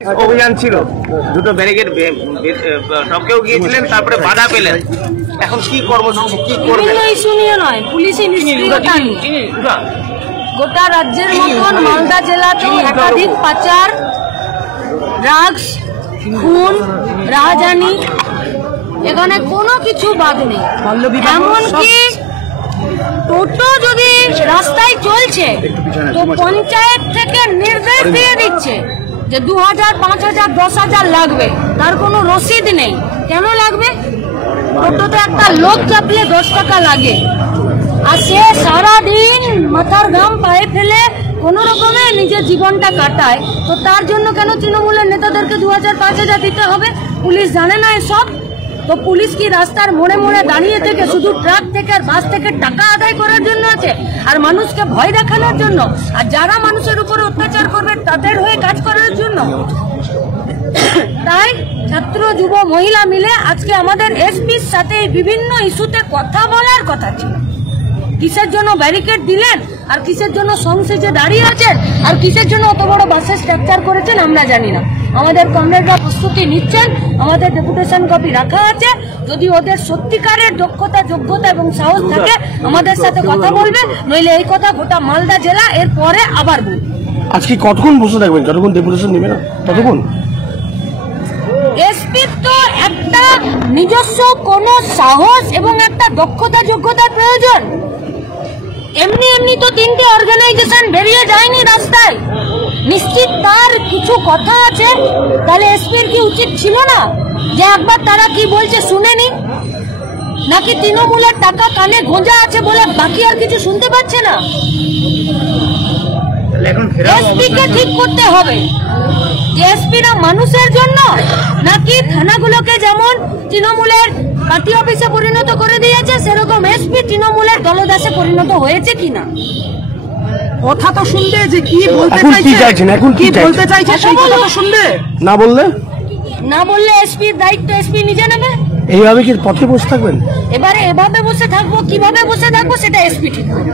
অভিযান ছিল, দুটো ব্যারিকেড টপকেও গিয়েছিলেন, তারপরে বাধা পেলেন। এখন কি কর্মসূচি কি করবেন? ইস্যু নিয়ে নয়, পুলিশই নিষ্ক্রিয়তা নিয়ে গোটা রাজ্যের মতন মালদা জেলাতেও একাধিক পাচার, ড্রাগস, খুন, রাহাজানি, এখানে কোনো কিছু বাদ নেই। এমনকি টোটো যদি রাস্তায় চলছে তো পঞ্চায়েত থেকে নির্দেশ দিয়ে দিচ্ছে যে 2000, 5000, 10,000 লাগবে, তার কোনো রসিদ নেই। কেন লাগবে? টোটোতে একটা লোক চাপলে 10 টাকা লাগে, আর সে সারাদিন মাথার ঘাম পায়ে ফেলে কোনো রকমে নিজের জীবনটা কাটায়। তো তার জন্য কেন তৃণমূলের নেতাদেরকে 2000, 5000 দিতে হবে? পুলিশ জানে না এসব? তো পুলিশ কি রাস্তার মোড়ে মোড়ে দাঁড়িয়ে থেকে শুধু ট্রাক থেকে আর বাস থেকে টাকা আদায় করার জন্য আছে, আর মানুষকে ভয় দেখানোর জন্য, আর যারা মানুষের উপর অত্যাচার করবে তাদের হয়ে কাজ করার জন্য? তাই ছাত্র, যুব, মহিলা মিলে আজকে আমাদের এসপির সাথে বিভিন্ন ইস্যুতে কথা বলার কথা ছিল। কিসের জন্য ব্যারিকেড দিলেন, আর কিসের জন্য সংসেজে দাঁড়িয়ে আছেন, আর কিসের জন্য অত বড় বাসের স্ট্রাকচার করেছেন আমরা জানি না। আমাদের কমরেডরা প্রস্তুতি নিচ্ছেন, আমাদের ডেপুটেশন কপি রাখা আছে। যদি ওদের সত্যিকারের দক্ষতা, যোগ্যতা এবং সাহস থাকে আমাদের সাথে কথা বলবে, নইলে এই কথা গোটা মালদা জেলা এর পরে আবার বলবে। আজকে কতক্ষণ বসে থাকবেন? যতক্ষণ ডেপুটেশন নেবে না ততক্ষণ? এসপির তো একটা নিজস্ব কোনো সাহস এবং একটা দক্ষতা, যোগ্যতার প্রয়োজন। এমনি এমনি তো 3টে অর্গানাইজেশন বেরিয়ে যায়নি রাস্তায়, নিশ্চিত তার কিছু কথা আছে। তাহলে এসপির কি উচিত ছিল না যে একবার তারা কি বলছে শুনেনি? নাকি তৃণমূলের টাকা কানে গোঁজা আছে বলে বাকি আর কিছু শুনতে পাচ্ছে না? এসপিকে ঠিক করতে হবে যে এসপিরা মানুষের জন্য, নাকি থানাগুলোকে যেমন তৃণমূলের পার্টি অফিসে পরিণত করে দিয়েছে সেরকম এসপি তৃণমূলের দলদাসে পরিণত হয়েছে কিনা? কথা তো শুনবে যে কি বলতে চাইছেন, এখন কি বলতে চাইছে সেই কথা তো শুনবে। না বললে এসপির দায়িত্ব এসপি নিজে নেবে। এইভাবে কি পথে বসে থাকবেন? এবারে এভাবে বসে থাকবো, কিভাবে বসে থাকবো সেটা এসপি ঠিক করবে।